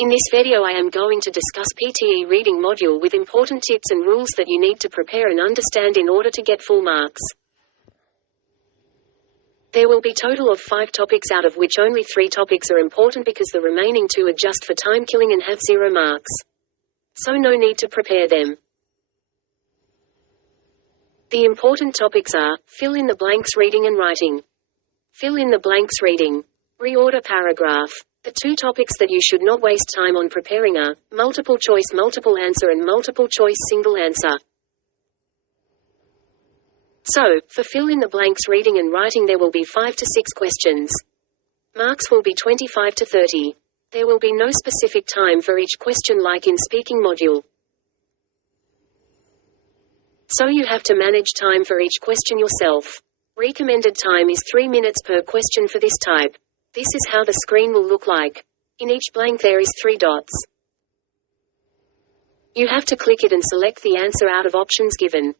In this video I am going to discuss PTE reading module with important tips and rules that you need to prepare and understand in order to get full marks. There will be total of 5 topics, out of which only 3 topics are important because the remaining 2 are just for time killing and have 0 marks. So no need to prepare them. The important topics are, fill in the blanks reading and writing. Fill in the blanks reading. Reorder paragraph. The 2 topics that you should not waste time on preparing are, multiple choice multiple answer and multiple choice single answer. So, for fill in the blanks reading and writing there will be 5 to 6 questions. Marks will be 25 to 30. There will be no specific time for each question like in speaking module. So you have to manage time for each question yourself. Recommended time is 3 minutes per question for this type. This is how the screen will look like. In each blank there is 3 dots. You have to click it and select the answer out of options given.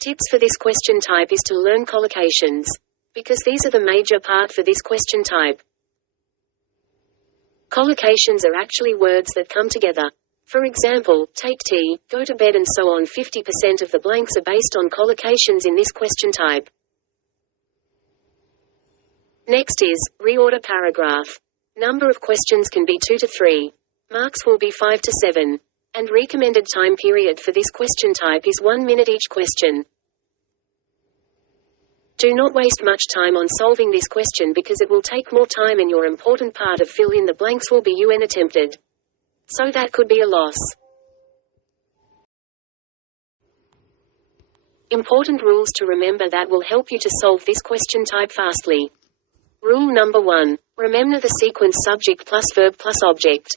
Tips for this question type is to learn collocations, because these are the major part for this question type. Collocations are actually words that come together. For example, take tea, go to bed and so on. 50% of the blanks are based on collocations in this question type. Next is, reorder paragraph. Number of questions can be 2 to 3. Marks will be 5 to 7. And recommended time period for this question type is 1 minute each question. Do not waste much time on solving this question because it will take more time and your important part of fill in the blanks will be UN attempted. So that could be a loss. Important rules to remember that will help you to solve this question type fastly. Rule number 1. Remember the sequence subject plus verb plus object.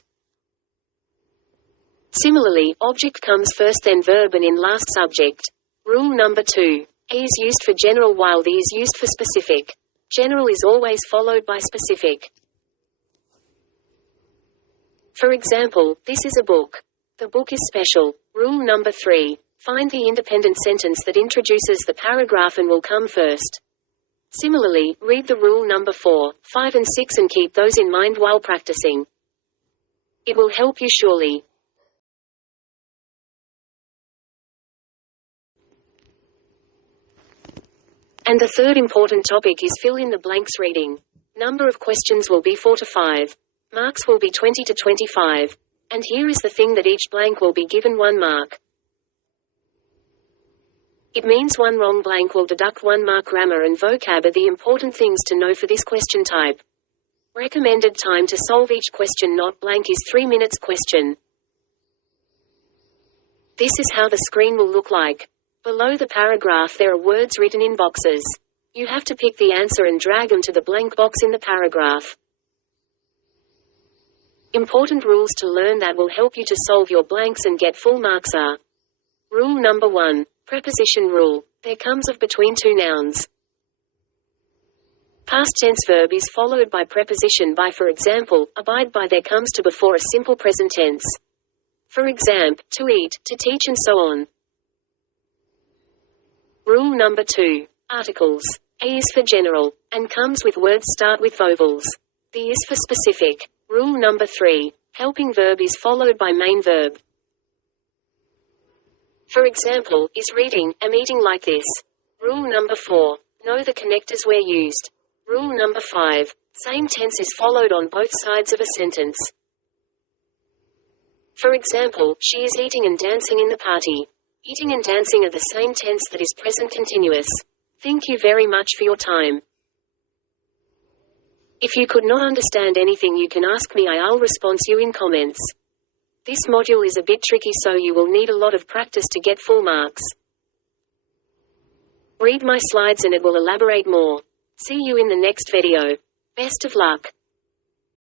Similarly, object comes first then verb and in last subject. Rule number 2. A is used for general while the is used for specific. General is always followed by specific. For example, this is a book. The book is special. Rule number 3. Find the independent sentence that introduces the paragraph and will come first. Similarly, read the rule number 4, 5 and 6 and keep those in mind while practicing. It will help you surely. And the third important topic is fill in the blanks reading. Number of questions will be 4 to 5. Marks will be 20 to 25. And here is the thing that each blank will be given 1 mark. It means 1 wrong blank will deduct 1 mark. Grammar and vocab are the important things to know for this question type. Recommended time to solve each question not blank is 3 minutes question. This is how the screen will look like. Below the paragraph there are words written in boxes. You have to pick the answer and drag them to the blank box in the paragraph. Important rules to learn that will help you to solve your blanks and get full marks are. Rule number 1. Preposition rule. There comes of between 2 nouns. Past tense verb is followed by preposition by. For example, abide by there comes to before a simple present tense. For example, to eat, to teach and so on. Rule number 2. Articles. A is for general, and comes with words start with vowels. The is for specific. Rule number 3. Helping verb is followed by main verb. For example, is reading, am eating like this. Rule number 4. Know the connectors where used. Rule number 5. Same tense is followed on both sides of a sentence. For example, she is eating and dancing in the party. Eating and dancing are the same tense that is present continuous. Thank you very much for your time. If you could not understand anything you can ask me, I'll respond to you in comments. This module is a bit tricky so you will need a lot of practice to get full marks. Read my slides and it will elaborate more. See you in the next video. Best of luck.